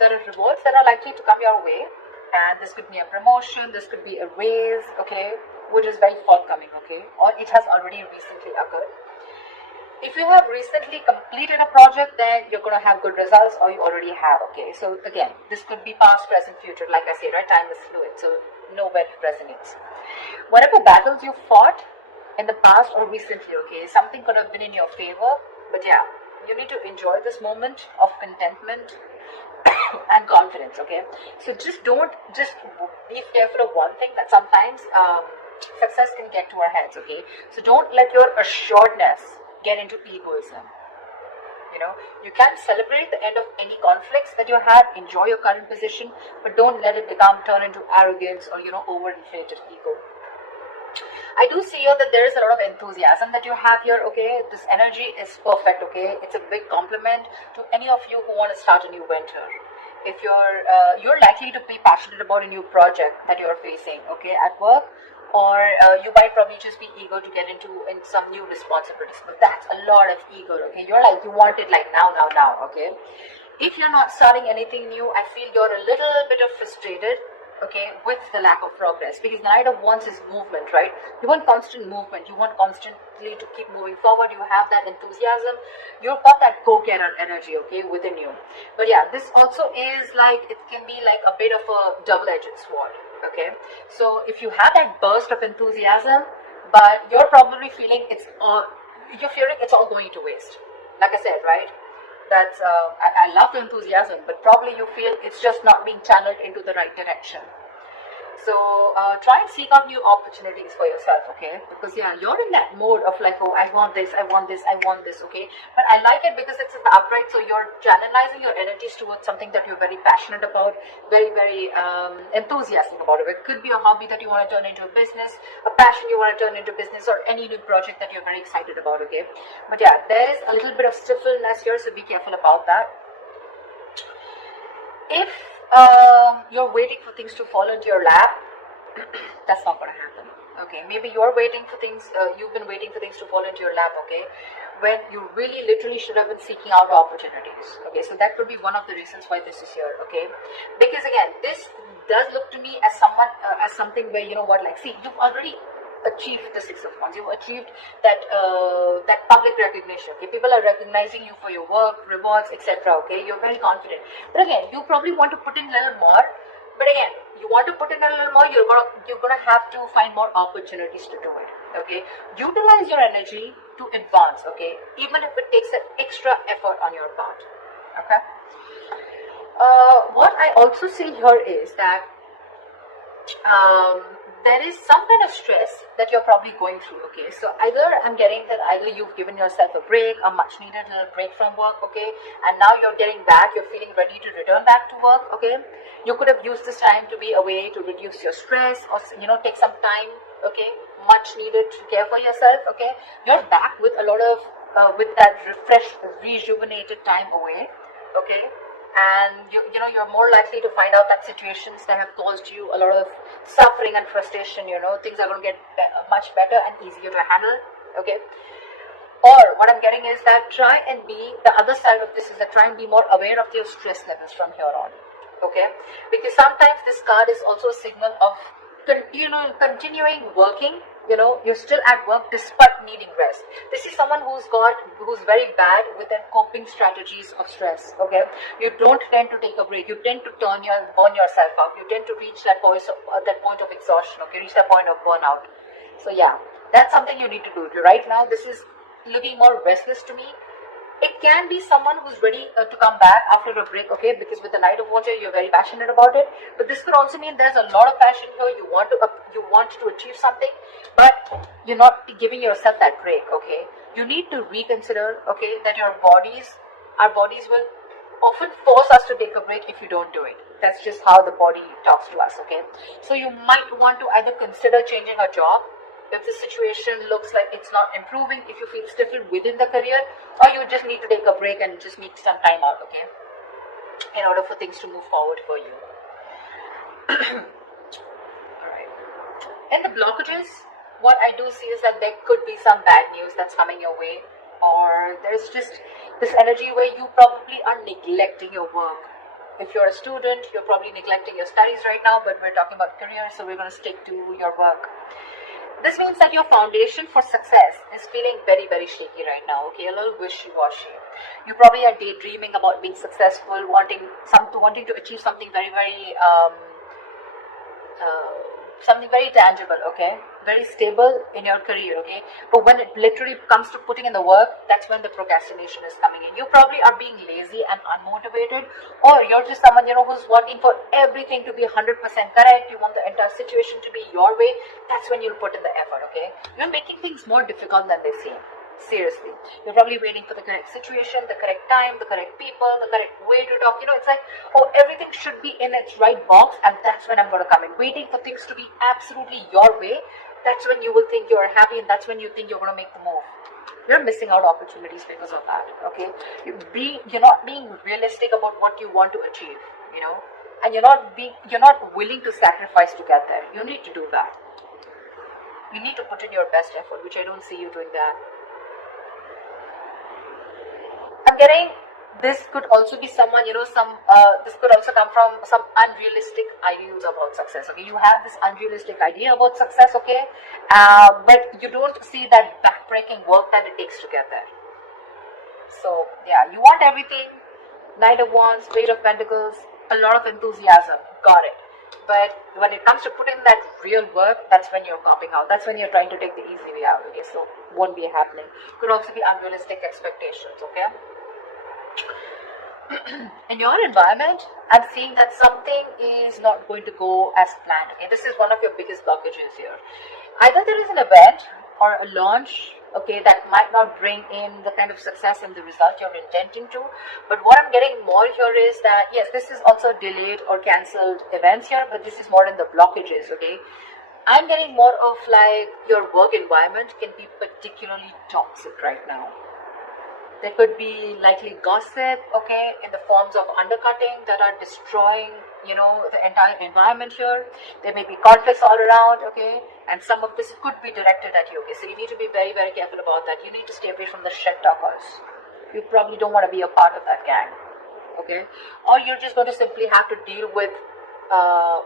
There are rewards that are likely to come your way, and this could be a promotion, this could be a raise, okay, which is very forthcoming, okay, or it has already recently occurred. If you have recently completed a project, then you're going to have good results, or you already have, okay. So again, this could be past, present, future. Like I say, right, time is fluid, so know where it resonates. Whatever battles you fought in the past or recently, okay, something could have been in your favor, but yeah, you need to enjoy this moment of contentment and confidence, okay. So just be careful of one thing, that sometimes success can get to our heads, okay. So don't let your assuredness get into egoism. You know, you can celebrate the end of any conflicts that you had, enjoy your current position, but don't let it turn into arrogance or, overinflated ego. I do see here that there is a lot of enthusiasm that you have here, okay. This energy is perfect, okay. It's a big compliment to any of you who want to start a new venture. If you're likely to be passionate about a new project that you're facing, okay, at work, or you might probably just be eager to get into some new responsibilities, but that's a lot of ego, okay. You want it like now, okay. If you're not starting anything new, I feel you're a little bit of frustrated, okay, with the lack of progress, because the Knight of Wands is movement, right? You want constant movement, you want constantly to keep moving forward, you have that enthusiasm, you've got that go-getter energy, okay, within you. But yeah, this also is it can be like a bit of a double-edged sword, okay. So if you have that burst of enthusiasm, but you're probably feeling it's all going to waste. Like I said, right? That's I love the enthusiasm, but probably you feel it's just not being channeled into the right direction. So try and seek out new opportunities for yourself, okay? Because yeah, you're in that mode of oh, I want this, okay? But I like it because it's in the upright, so you're channelizing your energies towards something that you're very passionate about, very, very enthusiastic about it. It could be a hobby that you want to turn into a business, a passion you want to turn into business, or any new project that you're very excited about, okay? But yeah, there is a little bit of stiffness here, so be careful about that. If you're waiting for things to fall into your lap, that's not going to happen, okay. Maybe you're waiting for things, you've been waiting for things to fall into your lap, okay, when you really literally should have been seeking out opportunities, okay. So that could be one of the reasons why this is here, okay, because again, this does look to me as something where, see, you've already achieved the Six of Wands. You've achieved that public recognition, okay. People are recognizing you for your work, rewards, etc., okay. You're very confident, but again, you probably want to put in a little more. But again, you want to put in a little more, you're gonna have to find more opportunities to do it, okay. Utilize your energy to advance, okay, even if it takes an extra effort on your part, okay. What I also see here is that there is some kind of stress that you're probably going through, okay. So I'm getting that either you've given yourself a break, a much needed little break from work, okay, and now you're getting back, you're feeling ready to return back to work, okay. You could have used this time to be away to reduce your stress, or take some time, okay, much needed to care for yourself, okay. You're back with a lot of with that refreshed, rejuvenated time away, okay. And you're more likely to find out that situations that have caused you a lot of suffering and frustration, things are going to get much better and easier to handle, okay. Or what I'm getting is that the other side of this is that try and be more aware of your stress levels from here on, okay, because sometimes this card is also a signal of continuing working. You're still at work despite needing rest. This is someone who's very bad with their coping strategies of stress, okay. You don't tend to take a break, you tend to burn yourself out, you tend to reach that point of exhaustion, okay, reach that point of burnout. So yeah, that's something you need to do. Right now this is looking more restless to me. It can be someone who's ready to come back after a break, okay, because with the Knight of Wands you're very passionate about it. But this could also mean there's a lot of passion here. You want to achieve something, but you're not giving yourself that break, okay. You need to reconsider, okay, that our bodies will often force us to take a break if you don't do it. That's just how the body talks to us, okay. So you might want to either consider changing a job if the situation looks like it's not improving, if you feel stifled within the career, or you just need to take a break and just need some time out, okay, in order for things to move forward for you. Alright. In the blockages, what I do see is that there could be some bad news that's coming your way, or there's just this energy where you probably are neglecting your work, if you're a student, you're probably neglecting your studies right now, but we're talking about career, so we're going to stick to your work. This means that your foundation for success is feeling very, very shaky right now, okay, a little wishy-washy. You probably are daydreaming about being successful, wanting to achieve something very, very something very tangible, okay, very stable in your career, okay, but when it literally comes to putting in the work, that's when the procrastination is coming in. You probably are being lazy and unmotivated, or you're just someone, who's wanting for everything to be 100% correct. You want the entire situation to be your way. That's when you'll put in the effort, okay. You're making things more difficult than they seem. Seriously, you're probably waiting for the correct situation, the correct time, the correct people, the correct way to talk. It's like, oh, everything should be in its right box, and that's when I'm going to come in. Waiting for things to be absolutely your way, that's when you will think you're happy, and that's when you think you're going to make the move. You're missing out opportunities because of that, okay? You're not being realistic about what you want to achieve, and you're not willing to sacrifice to get there. You need to do that. You need to put in your best effort, which I don't see you doing that. I'm getting, this could also be someone, this could also come from some unrealistic ideals about success, okay? You have this unrealistic idea about success, okay? But you don't see that backbreaking work that it takes to get there. So, yeah, you want everything, Knight of Wands, Page of Pentacles, a lot of enthusiasm, got it. But when it comes to putting that real work, that's when you're copping out. That's when you're trying to take the easy way out, okay? So, won't be happening. Could also be unrealistic expectations, okay? In your environment, I'm seeing that something is not going to go as planned, okay? This is one of your biggest blockages here. Either there is an event or a launch, okay, that might not bring in the kind of success and the result you're intending to. But what I'm getting more here is that, yes, this is also delayed or cancelled events here, but this is more in the blockages, okay? I'm getting more of like your work environment can be particularly toxic right now. There could be likely gossip, okay, in the forms of undercutting that are destroying, the entire environment here. There may be conflicts all around, okay, and some of this could be directed at you, okay. So you need to be very, very careful about that. You need to stay away from the shit talkers. You probably don't want to be a part of that gang, okay. Or you're just going to simply have to deal with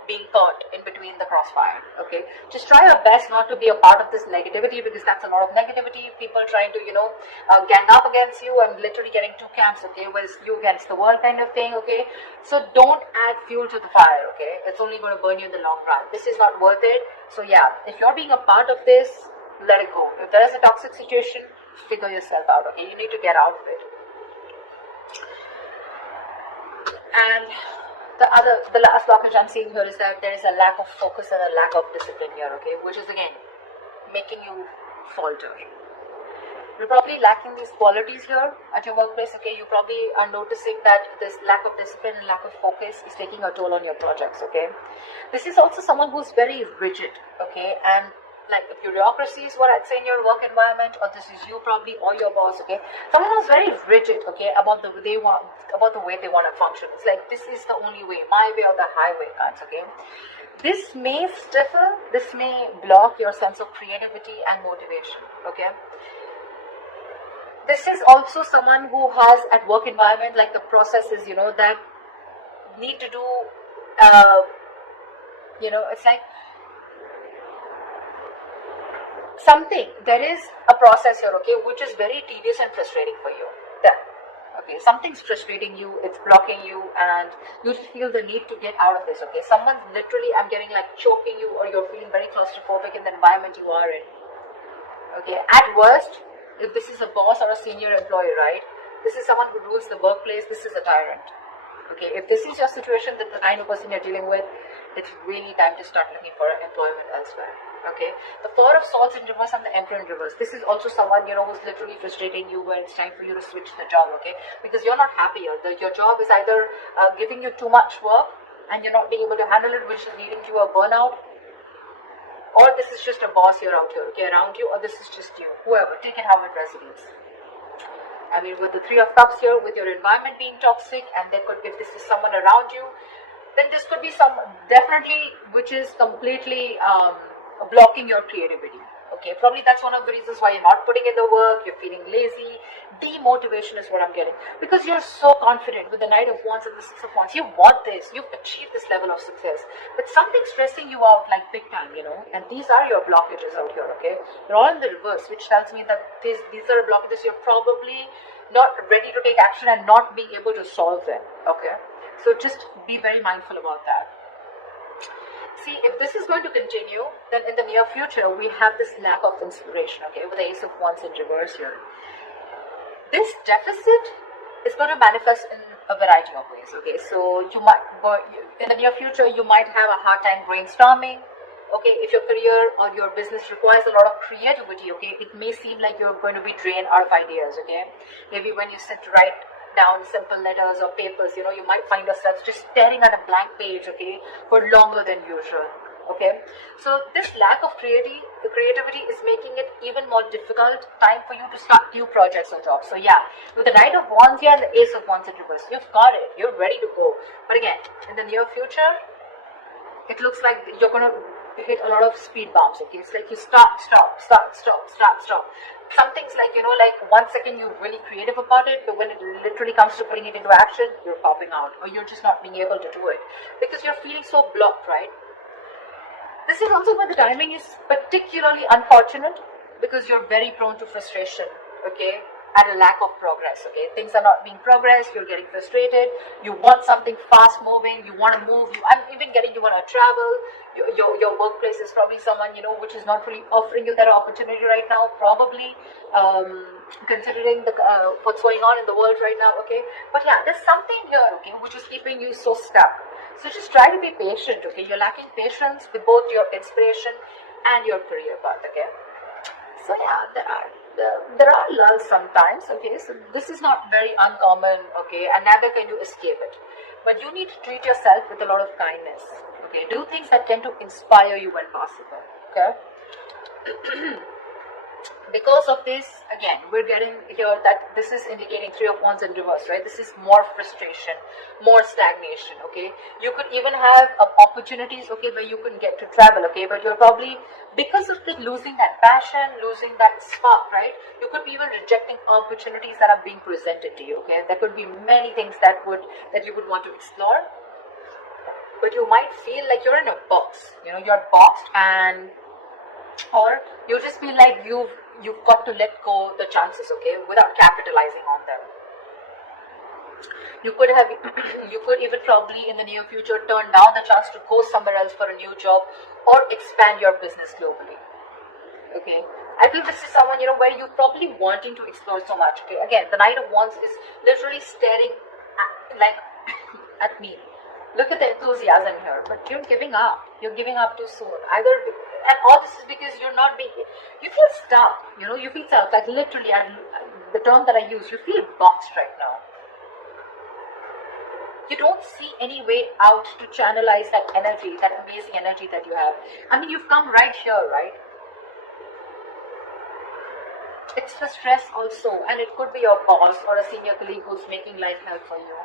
being caught in between the crossfire, okay. Just try your best not to be a part of this negativity, because that's a lot of negativity. People trying to gang up against you and literally getting two camps, okay, whereas you against the world kind of thing, okay. So don't add fuel to the fire, okay. It's only going to burn you in the long run. This is not worth it. So yeah, if you're being a part of this, let it go. If there is a toxic situation, figure yourself out, okay. You need to get out of it. And the last blockage I'm seeing here is that there is a lack of focus and a lack of discipline here, okay, which is again making you falter. You're probably lacking these qualities here at your workplace, okay. You probably are noticing that this lack of discipline and lack of focus is taking a toll on your projects, okay. This is also someone who's very rigid, okay, and like the bureaucracy is what I'd say in your work environment, or this is you probably, or your boss, okay. Someone who's very rigid, okay, about the way they want to function. It's like, this is the only way, my way or the highway kinds, okay. This may stifle, this may block your sense of creativity and motivation, okay. This is also someone who has at work environment, like the processes, that need to do, it's like, there is a process here, okay, which is very tedious and frustrating for you. Okay, something's frustrating you, it's blocking you, and you feel the need to get out of this, okay. Someone's literally, I'm getting like choking you, or you're feeling very claustrophobic in the environment you are in, okay. At worst, if this is a boss or a senior employee, right, this is someone who rules the workplace, this is a tyrant, okay. If this is your situation, that the kind of person you're dealing with, it's really time to start looking for employment elsewhere, okay. The Four of Swords in reverse and the Emperor in reverse, this is also someone, who's literally frustrating you, where it's time for you to switch the job, okay, because you're not happy here. Your job is either giving you too much work and you're not being able to handle it, which is leading to a burnout, or this is just a boss here out here, okay, around you, or this is just you, whoever, take it how it resonates. I mean, with the Three of Cups here, with your environment being toxic, and there could, if this is someone around you, then this could be some, definitely, which is completely blocking your creativity, okay. Probably that's one of the reasons why you're not putting in the work, you're feeling lazy, Demotivation is what I'm getting, because you're so confident with the Knight of Wands and the Six of Wands. You want this, you've achieved this level of success, but something's stressing you out like big time, and these are your blockages out here, okay? They're all in the reverse, which tells me that these are blockages you're probably not ready to take action and not being able to solve them, okay? So just be very mindful about that. See, if this is going to continue, then in the near future, we have this lack of inspiration, okay, with the Ace of Wands in reverse here. This deficit is going to manifest in a variety of ways, okay? So you might, in the near future, you might have a hard time brainstorming, okay? If your career or your business requires a lot of creativity, okay, it may seem like you're going to be drained out of ideas, okay? Maybe when you sit to write down simple letters or papers, you might find yourself just staring at a blank page, okay, for longer than usual, okay? So this lack of creativity is making it even more difficult time for you to start new projects or jobs. So yeah, with the Knight of Wands here and the Ace of Wands in reverse, you've got it, you're ready to go. But again, in the near future, it looks like you're going to hit a lot of speed bumps, okay? It's like you stop. Some things like, like 1 second you're really creative about it, but when it literally comes to putting it into action, you're popping out, or you're just not being able to do it because you're feeling so blocked, right? This is also where the timing is particularly unfortunate, because you're very prone to frustration, okay, and a lack of progress, okay? Things are not being progressed, you're getting frustrated, you want something fast moving, you want to move, I'm even getting you want to travel, your workplace is probably someone, which is not really offering you that opportunity right now, probably, considering what's going on in the world right now, okay? But yeah, there's something here, okay, which is keeping you so stuck. So just try to be patient, okay? You're lacking patience with both your inspiration and your career path, okay? So yeah, there are lulls sometimes, okay? So this is not very uncommon, okay? And neither can you escape it. But you need to treat yourself with a lot of kindness, okay? Do things that tend to inspire you when possible, okay? Because of this, again, we're getting here that this is indicating Three of Wands in reverse, right? This is more frustration, more stagnation, okay? You could even have opportunities, okay, where you can get to travel, okay? But you're probably, because of it, losing that passion, losing that spark, right? You could be even rejecting opportunities that are being presented to you, okay? There could be many things that you would want to explore, but you might feel like you're in a box, you're boxed, or you just feel like you've got to let go the chances, okay, without capitalizing on them. You could even probably in the near future turn down the chance to go somewhere else for a new job or expand your business globally, okay? I feel this is someone, where you're probably wanting to explore so much, okay? Again, the Knight of Wands is literally staring at me. Look at the enthusiasm here, but you're giving up. You're giving up too soon. And all this is because you feel stuck, you feel stuck, like literally, and the term that I use, you feel boxed right now. You don't see any way out to channelize that energy, that amazing energy that you have. I mean, you've come right here, right? It's the stress also, and it could be your boss or a senior colleague who's making life hell for you.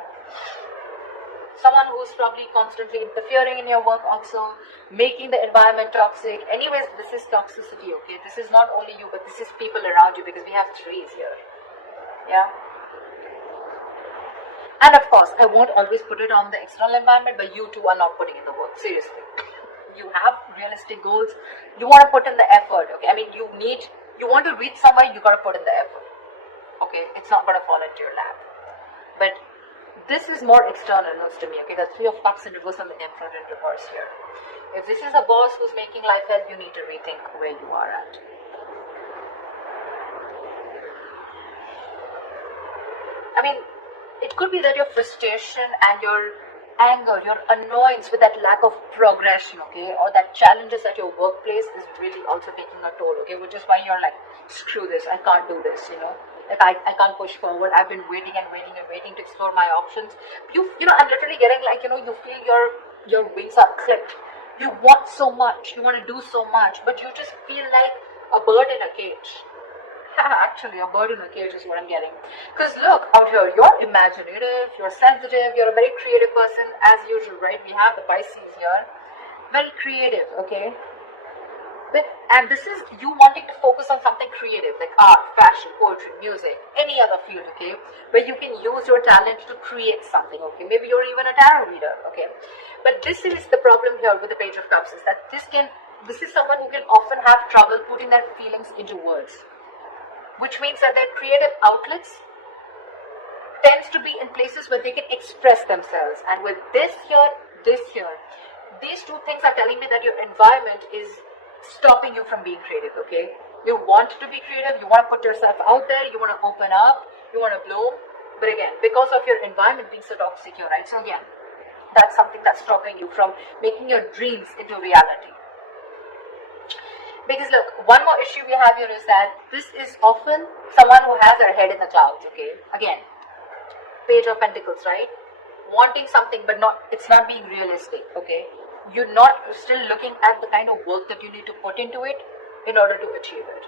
Someone who's probably constantly interfering in your work also, making the environment toxic. Anyways, this is toxicity, okay? This is not only you, but this is people around you, because we have trees here. Yeah? And of course, I won't always put it on the external environment, but you too are not putting in the work. Seriously. You have realistic goals. You want to put in the effort, okay? I mean, you want to reach somewhere, you got to put in the effort. Okay? It's not going to fall into your lap. But this is more external, looks to me, okay? The Three of Cups in reverse and the Emperor in reverse here. If this is a boss who's making life hell, you need to rethink where you are at. I mean, it could be that your frustration and your anger, your annoyance with that lack of progression, okay, or that challenges at your workplace is really also taking a toll, okay, which is why you're like, screw this, I can't do this, like I can't push forward. I've been waiting to explore my options. I'm literally getting like, you feel your wings are clipped. You want so much, you want to do so much, but you just feel like a bird in a cage. Actually, a bird in a cage is what I'm getting. Because look, out here, you're imaginative, you're sensitive, you're a very creative person, as usual, right? We have the Pisces here. Very creative, okay? But And this is you wanting to focus on something creative like art, fashion, poetry, music, any other field, okay, where you can use your talent to create something, okay. Maybe you're even a tarot reader, okay. But this is the problem here with the Page of Cups, is that this is someone who can often have trouble putting their feelings into words, which means that their creative outlets tends to be in places where they can express themselves. And with this here, these two things are telling me that your environment is stopping you from being creative, okay. You want to be creative, you want to put yourself out there, you want to open up, you want to bloom, but again, because of your environment being so toxic here, right? So again, that's something that's stopping you from making your dreams into reality. Because look, one more issue we have here is that this is often someone who has their head in the clouds, okay. Again, Page of Pentacles, right? Wanting something but it's not being realistic, okay. You're not still looking at the kind of work that you need to put into it in order to achieve it.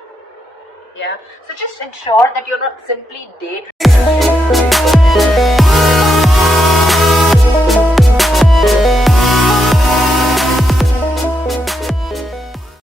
Yeah. So just ensure that you're not simply daydreaming.